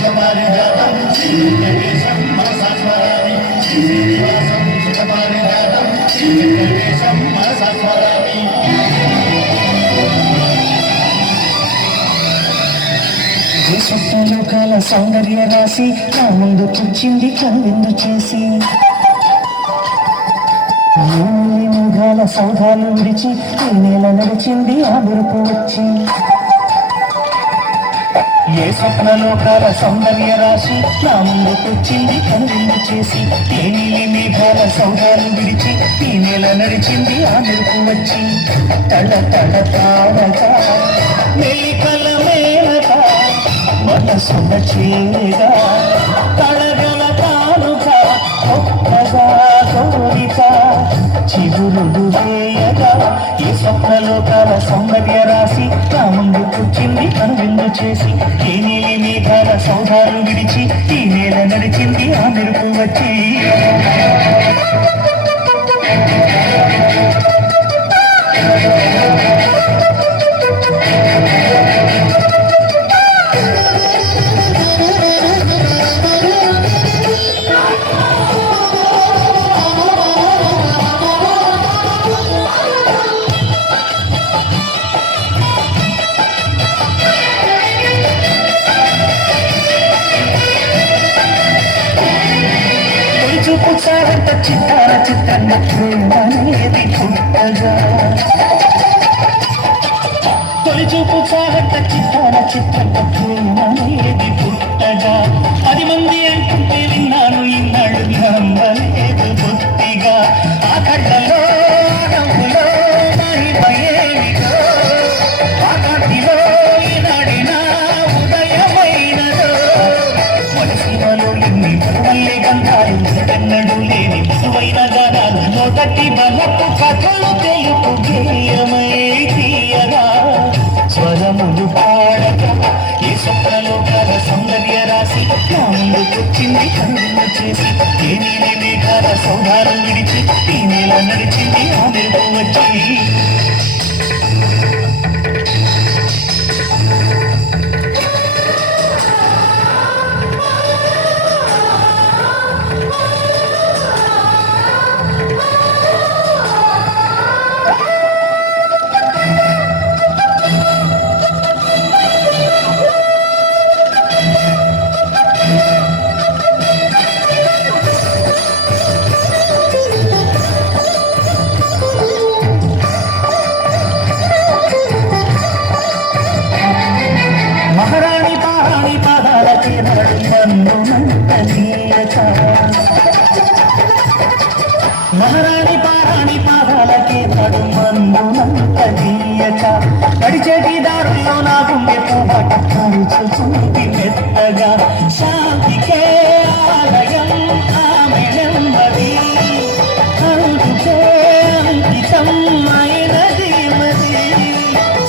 కాల శ్రీనివాసం సుఖపారిజాతం సౌందర్య రాశి నా ముందు కూర్చింది కనువిందు చేసి. నీలి మేఘాల సౌధాలు విడిచి ఈ నేల నడిచింది ఆ మెరుపు వచ్చి. ఏ స్వప్నలోకాల సౌందర్య రాశి? నా ముందుకొచ్చింది కూర్చింది చేసి ఏ నీలి మేఘాల సౌధాలు విడిచి ఈ నెల నడిచింది ఆ మెరుపు వచ్చి. తడ తడ తాడగా మెలికల మేలగా మనసున చేరగా కళగల కానుక ఒక్కగా కోరిక చిగురుడు వేయగా. ఈ స్వప్నలోకాల సౌందర్య రాశి చేసి ఈ నీలి మేఘాల సౌధాలు విడిచి ఈ నేల నడిచింది ఆ మెరుపు వచ్చి. చిత్తార చిత్తంగా ప్రేమనేది పుట్టగా తొలి చూపు చారంట చిత్తార చిత్తంగా ప్రేమనేది పుట్టగా పది మంది అంటుంటే విన్నాను ఇన్నాడు నమ్మలేదు బుద్ధిగా ఆ కళ్ళలో గానాలు మొదటి బలపు కథలు తెలుపు గేయమై తీయగా. స్వరములు పాడక ఈ స్వప్నలో కల సౌందర్య రాశి నా ముందుకొచ్చింది కన్నులు చేసి. ఏ నీలి మేఘాల సౌధారం విడిచి ఈ నేల నడిచింది ఆమె వచ్చి. పారాణి పారాణి పాదాలకి నడుమన్ను నందనీయక నడిచేటి దారుల్లో నా గుండె పూబాట కరుచుచుంది మెత్తగా. శాంతికే ఆలయం ఆమె నెమ్మది. అందుకే అంకితం అయినది మది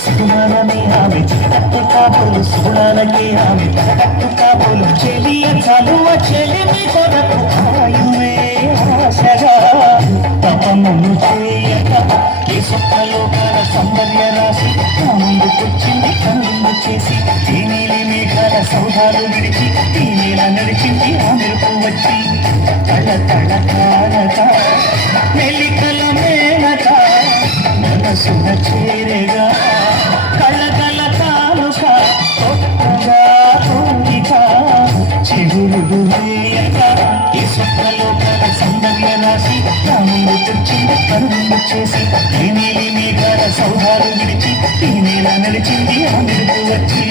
సుగుణాలని ఆమె చిట్టట్టు కాబోలు సుగుణాలకి ఆమె చిట్టట్టు కాబోలు. చెలియ చలువ చెలిమి కొరకు మేఘాల విడిచి ఈ నేల నడిచింది ఆ మెరుపు వచ్చి. తల తడ కాడక మెలికల మేనక మనసున చేరేగా. కళ కళ కొత్తగా కోరిక చిగురుడు వేయక ఈ స్వప్నలోకాల సౌందర్య రాశి నా ముందు తెచ్చింది కరుణు చేసి ఈ నీలి మేఘాల విడిచి ఈ నేల నడిచింది ఆ మెరుపు వచ్చి.